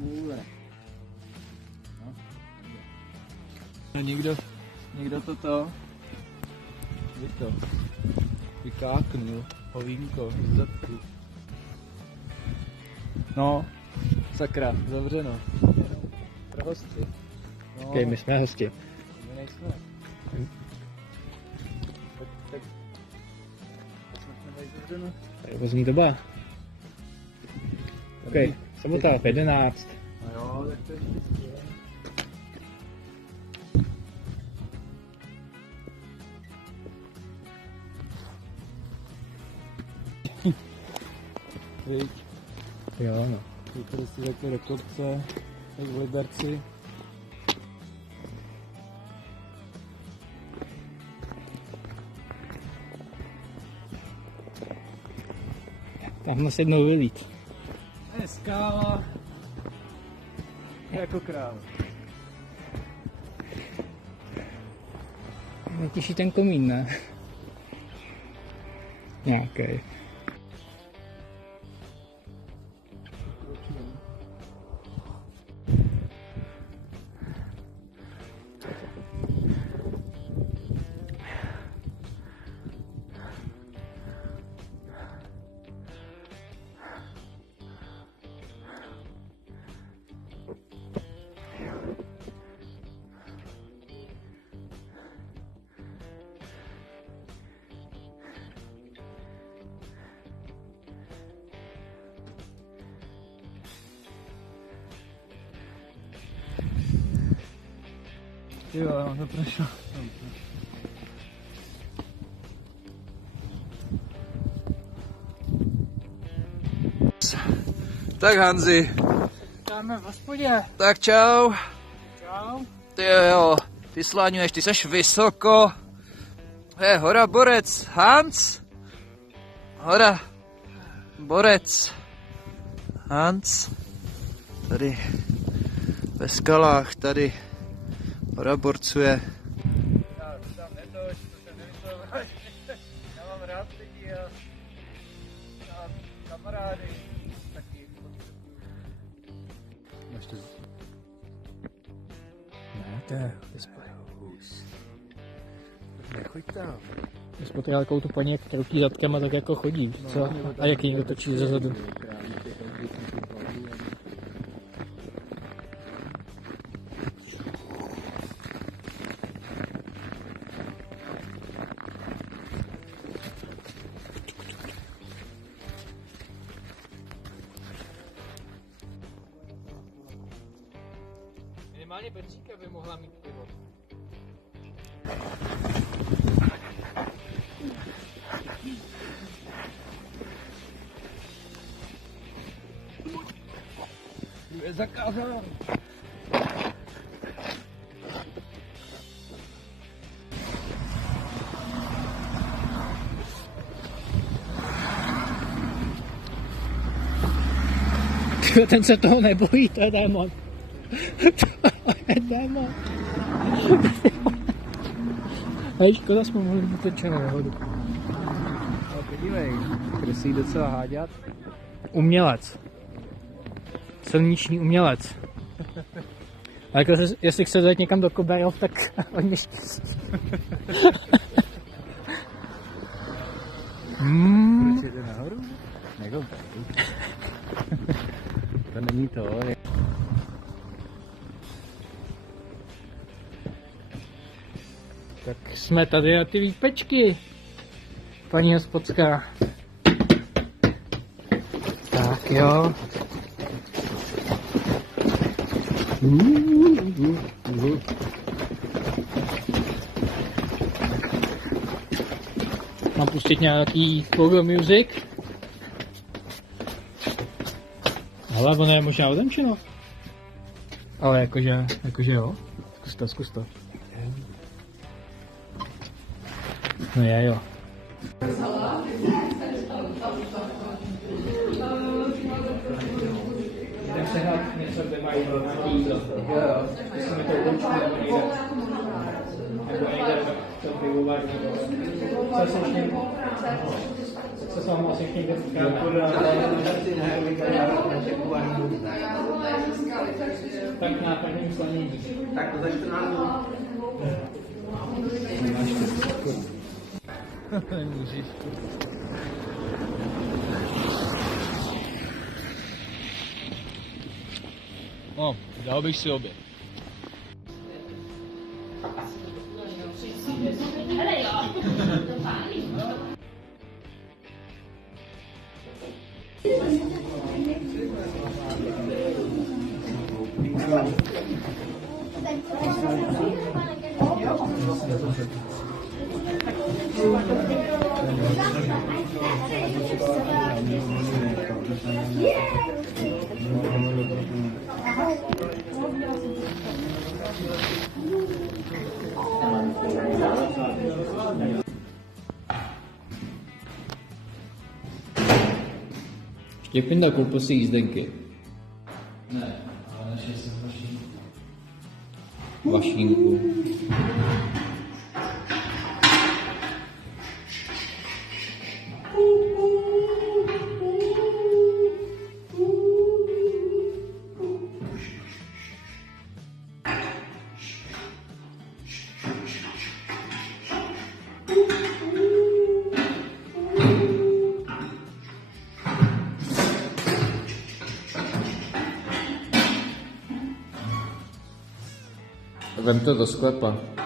kůle. No, někdo toto vykáknul, hovínko z zadku. No, sakra, zavřeno. Pro hosty. No, Okay, my jsme hosti. my nejsme. Tak jsme tady zavřeno. Vozní doba. Ok, sobota v 11. No jo, tak to je vždycky. Víď, Jo, no. tady si řekli do kopce, jak v Liberci. Tamhle se jednou vylít. Je skála. Jako král. Mě těší ten komín, ne? No, okej. Jo, to prošlo. Tak Hanzi, Dáme v hospodě. tak čau. Čau. Ty jo, ty sláňuješ, ty seš vysoko. Hora Borec, Hans. Hora Borec, Hans. Tady ve skalách, tady hora borcuje. Já tam netoč, to jsem nemyslel, já mám rád lidi a kamarády taky. Máš to? Ne, to je Hus. Nechoď tam. Jsi potkal takovou tu paní, jak kroutí zadkem a tak jako chodí, co? A jak ji dotočí ze zadu. Minimálně benzínka by mohla mít pivo. Je zakázán. Ten se toho nebojí, to je démon. To je démon. Hej, škoda, jsme mohli mít točenou nehodu. No podívej, kreslí docela háďat. Umělec. Silniční umělec. A jako, jestli chce zajít někam do Koberov, tak hodně štěstí. Proč jde nahoru? Nekoupej. To není to. Tak jsme tady na ty výpečky, paní hospodská. Tak jo. Mám pustit nějaký cover music. Ale ono je možná odemčeno. Ale jakože jo. Zkus to. No je jo. Jdem se hrát něco, kde mají nějaký jídlo. Jo. Jestli mi to ukončí, nebo nejde. Nebo nejde to pivovat, nebo... Co se vám asi chtějí dneska? Tak na prvním slanění. Tak to za 14 dnů. Nemůžeš. No, dal bych si obě. Štěpinda, koupil si jízdenky. Ne, ale našel jsem Vašínku. Vem to do sklepa.